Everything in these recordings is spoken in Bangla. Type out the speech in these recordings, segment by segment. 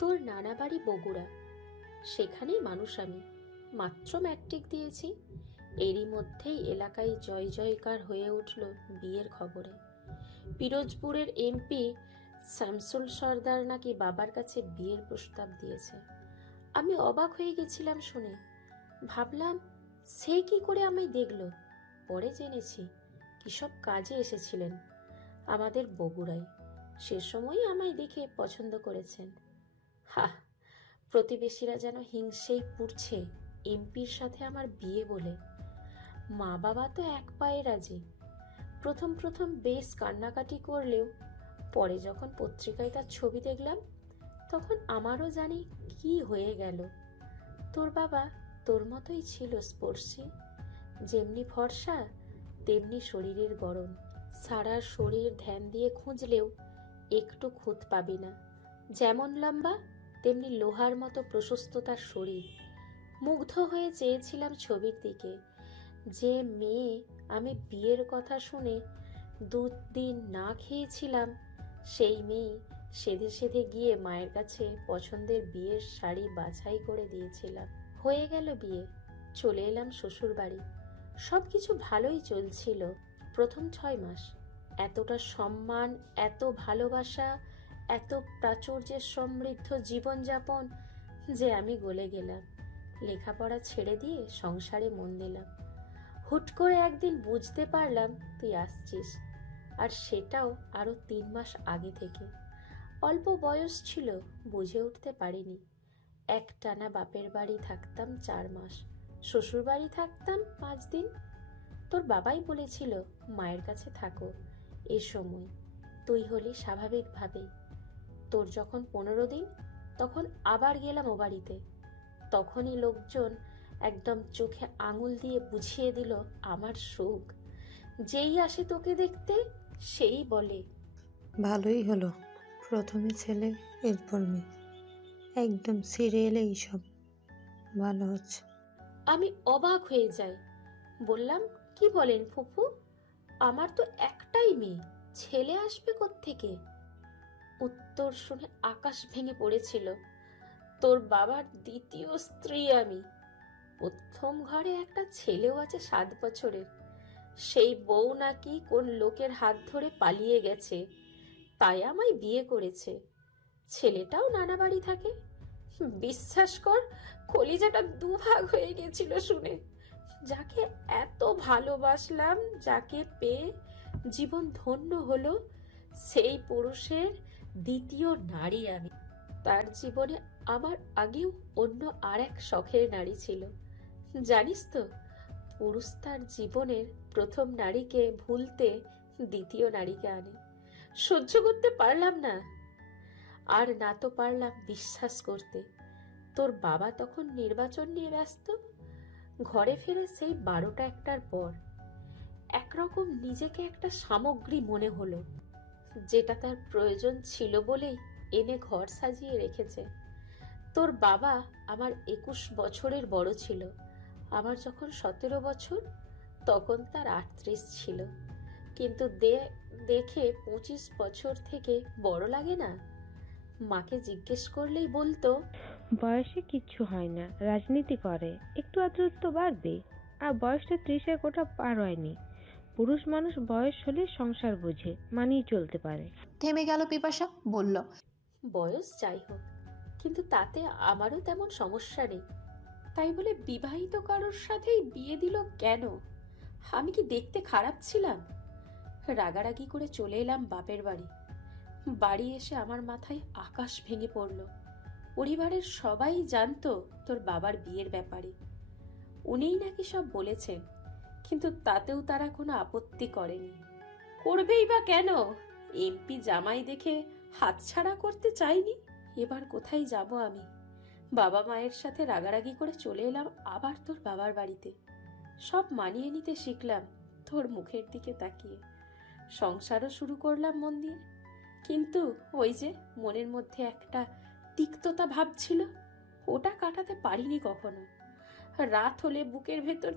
তোর নানা বাড়ি বগুড়া। সেখানেই মানুষ আমি। মাত্র ম্যাট্রিক দিয়েছি। এরই মধ্যেই এলাকায় জয় জয়কার হয়ে উঠল বিয়ের খবরে। পিরোজপুরের এমপি শামসুল সর্দার নাকি বাবার কাছে বিয়ের প্রস্তাব দিয়েছে। আমি অবাক হয়ে গেছিলাম শুনে। ভাবলাম, সে কি করে আমায় দেখল? পরে জেনেছি, কিসব কাজে এসেছিলেন? আমাদের বগুড়ায়। সে সময়ই আমায় দেখে পছন্দ করেছেন। হা, প্রতিবেশীরা যেন হিংসেই পুড়ছে এমপির সাথে আমার বিয়ে বলে। মা বাবা তো এক পায়ে রাজি। প্রথম প্রথম বেশ কান্নাকাটি করলেও পরে যখন পত্রিকায় তার ছবি দেখলাম, তখন আমারও জানি কি হয়ে গেল। তোর বাবা তোর মতোই ছিল স্পর্শী। যেমনি ফর্সা, তেমনি শরীরের গরম সারা শরীর ধ্যান দিয়ে খুঁজলেও একটু খুঁত পাবি না। যেমন লম্বা তেমনি লোহার মতো প্রশস্ত তার শরীর। মুগ্ধ হয়ে চেয়েছিলাম ছবির দিকে। যে মেয়ে আমি বিয়ের কথা শুনে দু দিন না খেয়েছিলাম, সেই মেয়ে সেধে সেধে গিয়ে মায়ের কাছে পছন্দের বিয়ের শাড়ি বাছাই করে দিয়েছিলাম। হয়ে গেল বিয়ে, চলে এলাম শ্বশুর বাড়ি সব কিছু ভালোই চলছিল। প্রথম ছয় মাস, এতটা সম্মান, এত ভালোবাসা এত প্রাচুর্যের সমৃদ্ধ জীবনযাপন যে আমি গলে গেলাম। লেখাপড়া ছেড়ে দিয়ে সংসারে মন দিলাম। হুট করে একদিন বুঝতে পারলাম তুই আসছিস। আর সেটাও আরও তিন মাস আগে থেকে। অল্প বয়স ছিল, বুঝে উঠতে পারিনি। একটানা বাপের বাড়ি থাকতাম চার মাস। শ্বশুর বাড়ি থাকতাম পাঁচ দিন। তোর বাবাই বলেছিল, মায়ের কাছে থাকো, এ সময়। তুই হলি স্বাভাবিকভাবেই। তোর যখন পনেরো দিন তখন আবার গেলাম ও বাড়িতে। তখনই লোকজন একদম চোখে আঙুল দিয়ে বুঝিয়ে দিল আমার সুখ। যেই আসে তোকে দেখতে সেই বলে। ভালোই হলো। প্রথমে ছেলে এরপর মেয়ে। একদম সিরিয়ালে এইসব। ভালো হচ্ছে। আমি অবাক হয়ে যাই। বললাম কি বলেন ফুফু? আমার তো একটাই মেয়ে। ছেলে আসবে থেকে উত্তর শুনে আকাশ ভেঙে পড়েছিল। তোর বাবার দ্বিতীয় স্ত্রী আমি। প্রথম ঘরে একটা ছেলেও আছে সাত বছরের। সেই বউ নাকি কোন লোকের হাত ধরে পালিয়ে গেছে, তাই আমায় বিয়ে করেছে। ছেলেটাও নানা বাড়ি থাকে। বিশ্বাস কর, কলিজাটা দুভাগ হয়ে গেছিল শুনে। যাকে এত ভালোবাসলাম, যাকে পেয়ে জীবন ধন্য হলো, সেই পুরুষের দ্বিতীয় নারী আমি। তার জীবনে আমার আগেও অন্য আর এক শখের নারী ছিল। জানিস তো, পুরুষ তার জীবনের প্রথম নারীকে ভুলতে দ্বিতীয় নারীকে আনে। সহ্য করতে পারলাম না। আর না তো পারলাম বিশ্বাস করতে। তোর বাবা তখন নির্বাচন নিয়ে ব্যস্ত। ঘরে ফিরে সেই বারোটা একটার পর। একরকম নিজেকে একটা সামগ্রী মনে হলো। যেটা তার প্রয়োজন ছিল বলেই এনে ঘর সাজিয়ে রেখেছে। তোর বাবা আমার একুশ বছরের বড় ছিল। আমার যখন সতেরো বছর, তখন তার আটত্রিশ ছিল। কিন্তু দে- দেখে পঁচিশ বছর থেকে বড় লাগে না? মাকে জিজ্ঞেস করলেই বলতো, বয়সে কিচ্ছু হয় না, রাজনীতি করে, একটু আদ্রত্ব বাড়বে আর বয়সটা ত্রিশের কোটা পার হয়নি। পুরুষ মানুষ বয়স হলে সংসার বুঝে মানিয়ে চলতে পারে। থেমে গেল পিপাসা বলল বয়স যাই হোক কিন্তু তাতে আমারও তেমন সমস্যা নেই। তাই বলে বিবাহিত কারোর সাথেই বিয়ে দিল কেন? আমি কি দেখতে খারাপ ছিলাম? রাগারাগি করে চলে এলাম বাপের বাড়ি। বাড়ি এসে আমার মাথায় আকাশ ভেঙে পড়ল। পরিবারের সবাই জানতো তোর বাবার বিয়ের ব্যাপারে। উনিই নাকি সব বলেছেন কিন্তু তাতেও তারা কোনো আপত্তি করেনি। করবেই বা কেন? এমপি জামাই দেখে হাতছাড়া করতে চাইনি? এবার কোথায় যাব আমি? বাবা মায়ের সাথে রাগারাগি করে চলে এলাম আবার তোর বাবার বাড়িতে। সব মানিয়ে নিতে শিখলাম তোর মুখের দিকে তাকিয়ে। সংসারও শুরু করলাম মন দিয়ে। কিন্তু ওই যে মনের মধ্যে একটা তিক্ততা ভাব ছিল, ওটা কাটাতে পারিনি কখনো। রাত হলে বুকের ভেতর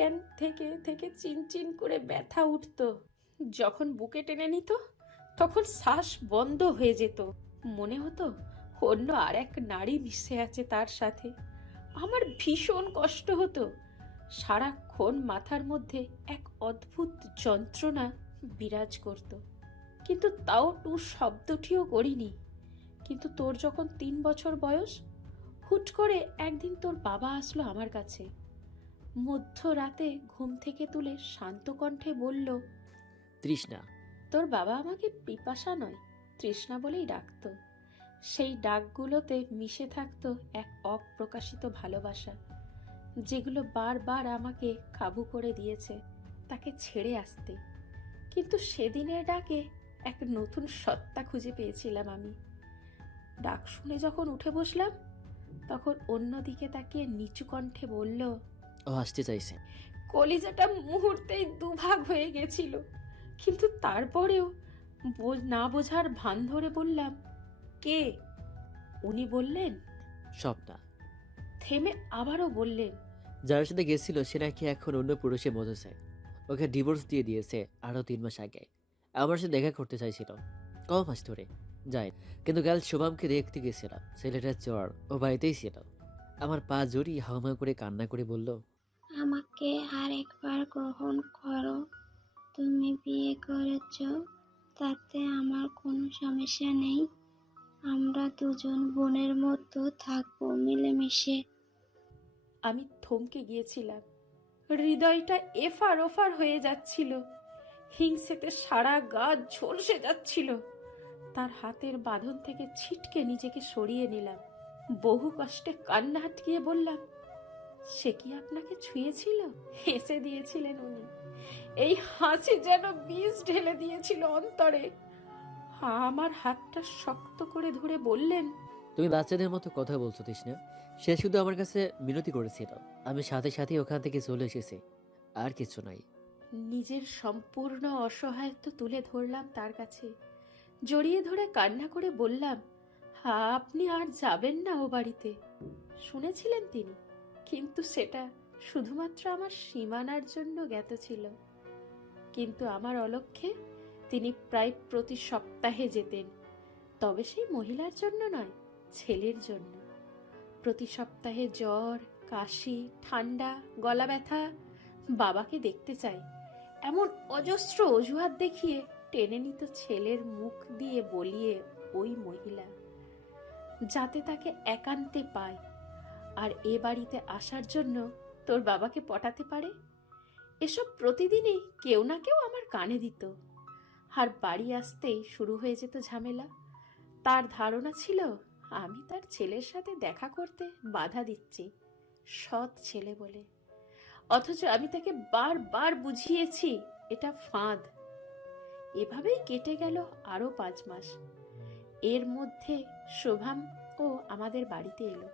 ক্যান থেকে থেকে চিনচিন করে ব্যথা উঠতো। যখন বুকে টেনে নিত, তখন শ্বাস বন্ধ হয়ে যেত। মনে হতো অন্য আর এক নারী মিশে আছে তার সাথে। আমার ভীষণ কষ্ট হতো। সারাক্ষণ মাথার মধ্যে এক অদ্ভুত যন্ত্রণা বিরাজ করত। কিন্তু তাও টু শব্দটিও করিনি। কিন্তু তোর যখন তিন বছর বয়স, হুট করে একদিন তোর বাবা আসলো আমার কাছে। মধ্যরাতে ঘুম থেকে তুলে শান্ত কণ্ঠে বলল তৃষ্ণা। তোর বাবা আমাকে পিপাসা নয় তৃষ্ণা বলেই ডাকতো। সেই ডাকগুলোতে মিশে থাকতো এক অপ্রকাশিত ভালোবাসা যেগুলো বারবার আমাকে কাবু করে দিয়েছে তাকে ছেড়ে আসতে। কিন্তু সেদিনের ডাকে এক নতুন সত্তা খুঁজে পেয়েছিলাম আমি। ডাক শুনে যখন উঠে বসলাম তখন অন্যদিকে তাকিয়ে নিচু কণ্ঠে বলল ও আসতে চাইছে। কলিজাটা মুহূর্তেই দুভাগ হয়ে গেছিল। কিন্তু তারপরেও না বোঝার ভান ধরে বললাম কে? উনি বললেন স্বপ্না। থেমে আবারও বললেন যার সাথে গেছিল সে নাকি এখন অন্য পুরুষে মধুছে ওকে ডিভোর্স দিয়ে দিয়েছে আরও তিন মাস আগে। আমার সাথে দেখা করতে চাইছিল ক মাস ধরে যায় কিন্তু কাল শুভমকে দেখতে গেছিলাম ছেলেটার জ্বর ও বাড়িতেই ছিল। আমার পা জড়িয়ে হাওমা করে কান্না করে বলল আমাকে আর একবার গ্রহণ করো। তুমি বিয়ে করেছ, তাতে আমার কোনো সমস্যা নেই। আমরা দুজন বোনের মতো থাকব মিলেমিশে। আমি থমকে গিয়েছিলাম। হৃদয়টা এফার ওফার হয়ে যাচ্ছিল। হিংসেতে সারা গা ঝলসে যাচ্ছিল। তার হাতের বাঁধন থেকে ছিটকে নিজেকে সরিয়ে নিলাম। বহু কষ্টে কান্না আটকিয়ে বললাম সে কি আপনাকে ছুঁয়েছিল? হেসে দিয়েছিলেন উনি। এই হাসি যেন বীজ ঢেলে দিয়েছিল অন্তরে। আমার হাতটা শক্ত করে ধরে বললেন তুমি বাচ্চাদের মতো কথা বলছো তৃষ্ণা। সে শুধু আমার কাছে মিনতি করেছিল। আমি সাথে সাথে ওখান থেকে চলে এসেছি। আর কিছু নাই। নিজের সম্পূর্ণ অসহায়ত্ব তুলে ধরলাম তার কাছে। জড়িয়ে ধরে কান্না করে বললাম হা আপনি আর যাবেন না ও বাড়িতে। শুনেছিলেন তিনি? কিন্তু সেটা শুধুমাত্র আমার সীমানার জন্য জ্ঞাত ছিল। কিন্তু আমার অলক্ষ্যে তিনি প্রায় প্রতি সপ্তাহে যেতেন, তবে সেই মহিলার জন্য নয়, ছেলের জন্য। প্রতি সপ্তাহে জ্বর, কাশি, ঠান্ডা, গলা ব্যথা, বাবাকে দেখতে চাই, এমন অজস্র অজুহাত দেখিয়ে টেনে নিত ছেলের মুখ দিয়ে বলিয়ে ওই মহিলা, যাতে তাকে একান্তে পায়। আর এ বাড়িতে আসার জন্য তোর বাবাকে পটাতে পারে? এসব প্রতিদিনই কেউ না কেউ আমার কানে দিত। আর বাড়ি আসতেই শুরু হয়ে যেত ঝামেলা। তার ধারণা ছিল, আমি তার ছেলের সাথে দেখা করতে বাধা দিচ্ছি, সৎ ছেলে বলে। অথচ আমি তাকে বারবার বুঝিয়েছি, এটা ফাঁদ। এভাবেই কেটে গেল আরও পাঁচ মাস। এর মধ্যে শোভাম ও আমাদের বাড়িতে এলো।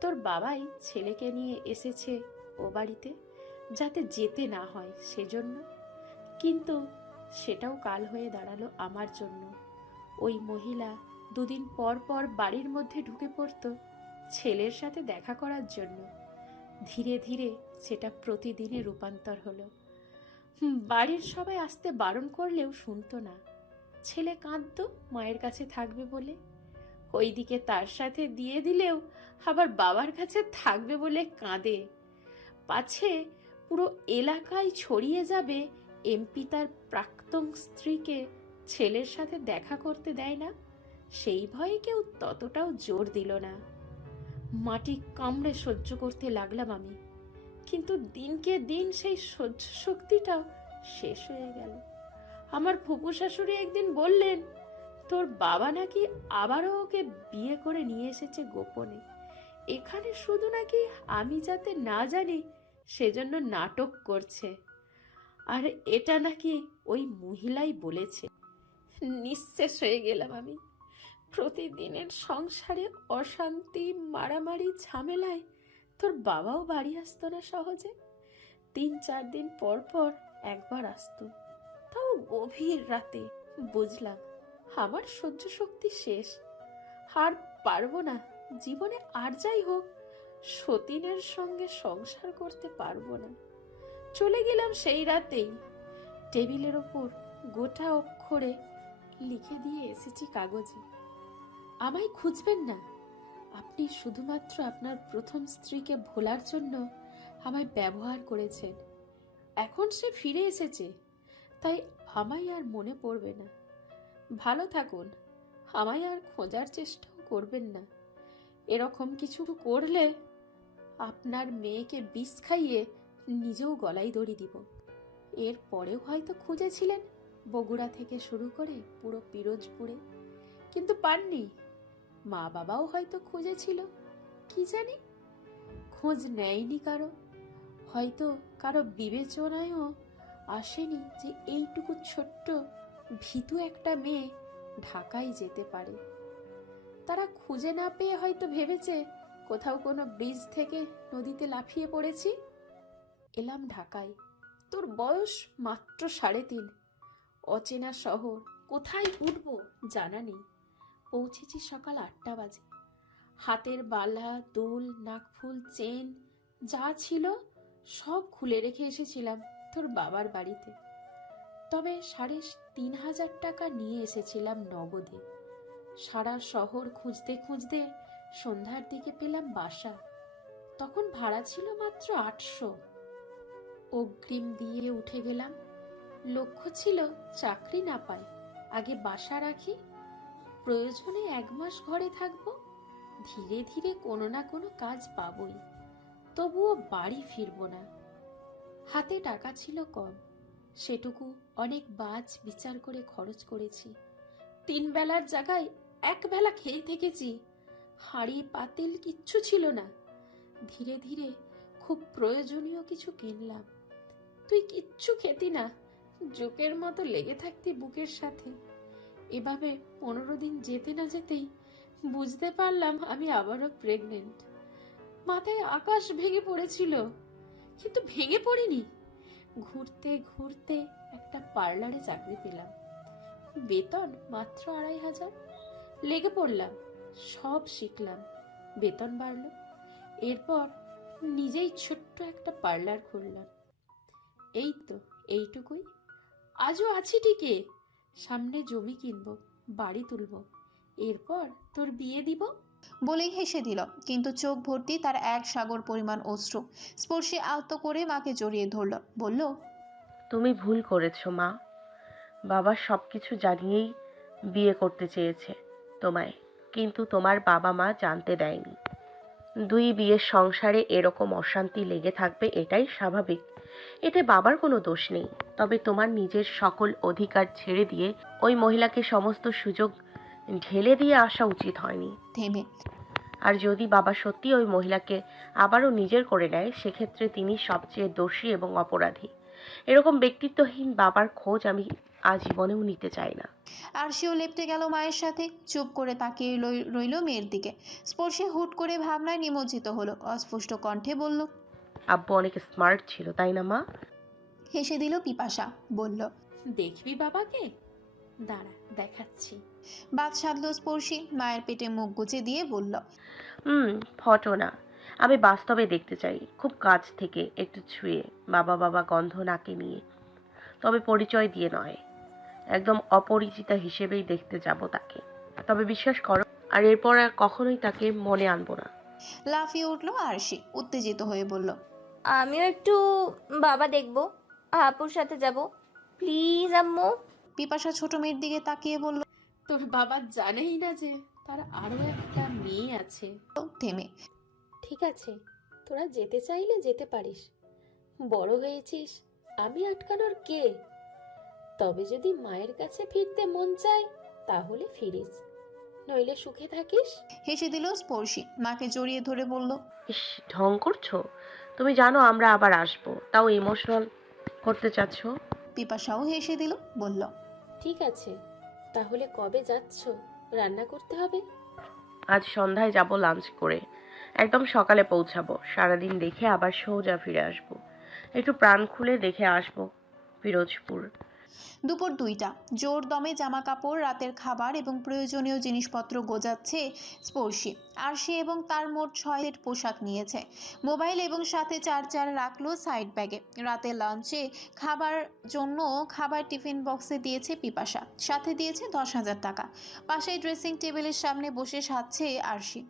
তোর বাবাই ছেলেকে নিয়ে এসেছে ও বাড়িতে যাতে যেতে না হয় সেজন্য। কিন্তু সেটাও কাল হয়ে দাঁড়াল আমার জন্য। ওই মহিলা দুদিন পর পর বাড়ির মধ্যে ঢুকে পড়তো ছেলের সাথে দেখা করার জন্য। ধীরে ধীরে সেটা প্রতিদিনে রূপান্তর হলো। বাড়ির সবাই আসতে বারণ করলেও শুনতো না। ছেলে কাঁদতো, মায়ের কাছে থাকবে বলে। ওইদিকে তার সাথে দিয়ে দিলেও আবার বাবার কাছে থাকবে বলে কাঁদে। পাছে পুরো এলাকায় ছড়িয়ে যাবে এমপি তার প্রাক্তন স্ত্রীকে। ছেলের সাথে দেখা করতে দেয় না। সেই ভয়ে কেউ ততটাও জোর দিল না। মাটি কামড়ে সহ্য করতে লাগলাম আমি। কিন্তু দিনকে দিন সেই সহ্য শক্তিটাও শেষ হয়ে গেল। আমার ফুপু শাশুড়ি একদিন বললেন, তোর বাবা নাকি আবারও ওকে বিয়ে করে নিয়ে এসেছে গোপনে। এখানে শুধু নাকি আমি যাতে না জানি সেজন্য নাটক করছে। আর এটা নাকি ওই মহিলাই বলেছে। নিঃশেষ হয়ে গেলাম আমি। প্রতিদিনের সংসারে অশান্তি, মারামারি, ঝামেলায় তোর বাবাও বাড়ি আসতো না সহজে। তিন চার দিন পর পর একবার আসতো। তাও গভীর রাতে, বুঝলাম। আমার সহ্য শক্তি শেষ। আর পারব না জীবনে আর যাই হোক, সতীনের সঙ্গে সংসার করতে পারব না। চলে গেলাম সেই রাতেই। টেবিলের ওপর গোটা অক্ষরে লিখে দিয়ে এসেছি কাগজে। আমায় খুঁজবেন না। আপনি শুধুমাত্র আপনার প্রথম স্ত্রীকে ভোলার জন্য আমায় ব্যবহার করেছেন। এখন সে ফিরে এসেছে, তাই আমায় আর মনে পড়বে না। ভালো থাকুন। আমায় আর খোঁজার চেষ্টাও করবেন না। এরকম কিছু করলে আপনার মেয়েকে বিষ খাইয়ে নিজেও গলায় দড়ি দিব। এর পরেও হয়তো খুঁজেছিলেন বগুড়া থেকে শুরু করে পুরো পিরোজপুরে, কিন্তু পাননি। মা বাবাও হয়তো খুঁজেছিল, কি জানি? খোঁজ নেয়নি কারও। হয়তো কারও বিবেচনায়ও আসেনি যে এইটুকু ছোট্ট, ভীতু একটা মেয়ে ঢাকায় যেতে পারে। তারা খুঁজে না পেয়ে হয়তো ভেবেছে, কোথাও কোনো ব্রিজ থেকে নদীতে লাফিয়ে পড়েছি। এলাম ঢাকায়। তোর বয়স মাত্র সাড়ে তিন। অচেনা শহর, কোথায় উঠবো জানা নেই। পৌঁছেছি সকাল আটটা বাজে। হাতের বালা, দুল, নাকফুল, চেন, যা ছিল, সব খুলে রেখে এসেছিলাম তোর বাবার বাড়িতে। তবে সাড়ে তিন হাজার টাকা নিয়ে এসেছিলাম নগদে। সারা শহর খুঁজতে খুঁজতে সন্ধ্যার দিকে পেলাম বাসা। তখন ভাড়া ছিল মাত্র আটশো। অগ্রিম দিয়ে উঠে গেলাম। লক্ষ্য ছিল চাকরি না পাই। আগে বাসা রাখি। প্রয়োজনে এক মাস ঘরে থাকব। ধীরে ধীরে কোনো না কোনো কাজ পাবই। তবুও বাড়ি ফিরবো না। হাতে টাকা ছিল কম। সেটুকু অনেক বাজ বিচার করে খরচ করেছি। তিন বেলার জায়গায় এক বেলা খেয়ে থেকেছি। হাঁড়ি পাতিল কিচ্ছু ছিল না। ধীরে ধীরে খুব প্রয়োজনীয় কিছু কিনলাম। তুই কিচ্ছু খেতি না, জোকের মতো লেগে থাকতি বুকের সাথে। এভাবে পনেরো দিন যেতে না যেতেই বুঝতে পারলাম আমি আবারও প্রেগনেন্ট মাথায় আকাশ ভেঙে পড়েছিল, কিন্তু ভেঙে পড়িনি। ঘুরতে ঘুরতে একটা পার্লারে চাকরি পেলাম। বেতন মাত্র আড়াই হাজার। লেগে পড়লাম সব শিখলাম বেতন বাড়লো এরপর নিজেই ছোট্ট একটা পার্লার খুললাম। এই তো এইটুকুই। আজও আছি টিকে সামনে জমি কিনবো বাড়ি তুলবো এরপর তোর বিয়ে দিব? বলেই হেসে দিল কিন্তু চোখ ভর্তি তার এক সাগর পরিমাণ অশ্রু। স্পর্শে আলতো করে মাকে জড়িয়ে ধরল বলল তুমি ভুল করেছ মা। বাবা সব কিছু জানিয়েই বিয়ে করতে চেয়েছে। তোমায় কিন্তু তোমার বাবা মা জানতে দেয়নি। দুই বিয়ের সংসারে এরকম অশান্তি লেগে থাকবে এটাই স্বাভাবিক। এতে বাবার কোনো দোষ নেই তবে তোমার নিজের সকল অধিকার ছেড়ে দিয়ে ওই মহিলাকে সমস্ত সুযোগ ঢেলে দিয়ে আসা উচিত হয়নি। থেমে। আর যদি বাবা সত্যি ওই মহিলাকে আবারও নিজের করে নেয় সেক্ষেত্রে তিনি সবচেয়ে দোষী এবং অপরাধী। এরকম ব্যক্তিত্বহীন বাবার খোঁজ আমি আজীবনেও নিতে চাই না। আর সেও লেপটে গেল মায়ের সাথে চুপ করে তাকিয়ে লই- রইল মেয়ের দিকে। স্পর্শে হুট করে ভাবনায় নিমজ্জিত হলো। অস্পষ্ট কণ্ঠে বলল আব্বু অনেক স্মার্ট ছিল তাই না মা? হেসে দিল পিপাসা বলল দেখবি বাবাকে? দাঁড়া দেখাচ্ছি। বাদ সাধল স্পর্শী মায়ের পেটে মুখ গুজে দিয়ে বলল হুম ফটো না। আমি বাস্তবে দেখতে চাই খুব কাছ থেকে একটু ছুঁয়ে বাবা বাবা গন্ধ নাকে নিয়ে। তবে পরিচয় দিয়ে নয়। একদম অপরিচিতা হিসেবেই দেখতে যাব তাকে। তবে বিশ্বাস করো আর এরপর আর কখনোই তাকে মনে আনব না। লাফিয়ে উঠল আরশি উত্তেজিত হয়ে বলল আমিও একটু বাবা দেখব আপুর সাথে যাব। প্লিজ আম্মু। পিপাসা ছোট মেয়ের দিকে তাকিয়ে বলল তোর বাবা জানেই না যে তার আরও একটা মেয়ে আছে। থেমে। ঠিক আছে তোরা যেতে চাইলে যেতে পারিস। বড় হয়েছিস আমি আটকানোর কে? তবে যদি মায়ের কাছে ফিরতে মন চায় তাহলে ফিরিস। নইলে সুখে থাকিস। হেসে দিল স্পর্শী। মাকে জড়িয়ে ধরে বলল ইস ঢং করছ? তুমি জানো আমরা আবার আসব। তাও ইমোশনাল করতে চাচ্ছ? পিপাসাও হেসে দিল বলল ঠিক আছে। তাহলে কবে যাচ্ছ? রান্না করতে হবে? আজ সন্ধ্যায় যাব লাঞ্চ করে। একদম সকালে পৌঁছাবো। সারাদিন দেখে আবার সোজা ফিরে আসব। একটু প্রাণ খুলে দেখে আসব পিরোজপুর দুপুর দুইটা। জোর দমে জামা কাপড় রাতের খাবার এবং প্রয়োজনীয় জিনিসপত্র গোজাচ্ছে স্পর্শী। আরশি এবং তার মোট ছয় পোশাক নিয়েছে। মোবাইল এবং সাথে চার্জার রাখল সাইড ব্যাগে। রাতে লাঞ্চে খাবার জন্য খাবার টিফিন বক্সে দিয়েছে পিপাসা। সাথে দিয়েছে দশ হাজার টাকা। পাশে ড্রেসিং টেবিলের সামনে বসে সাজছে আরশি।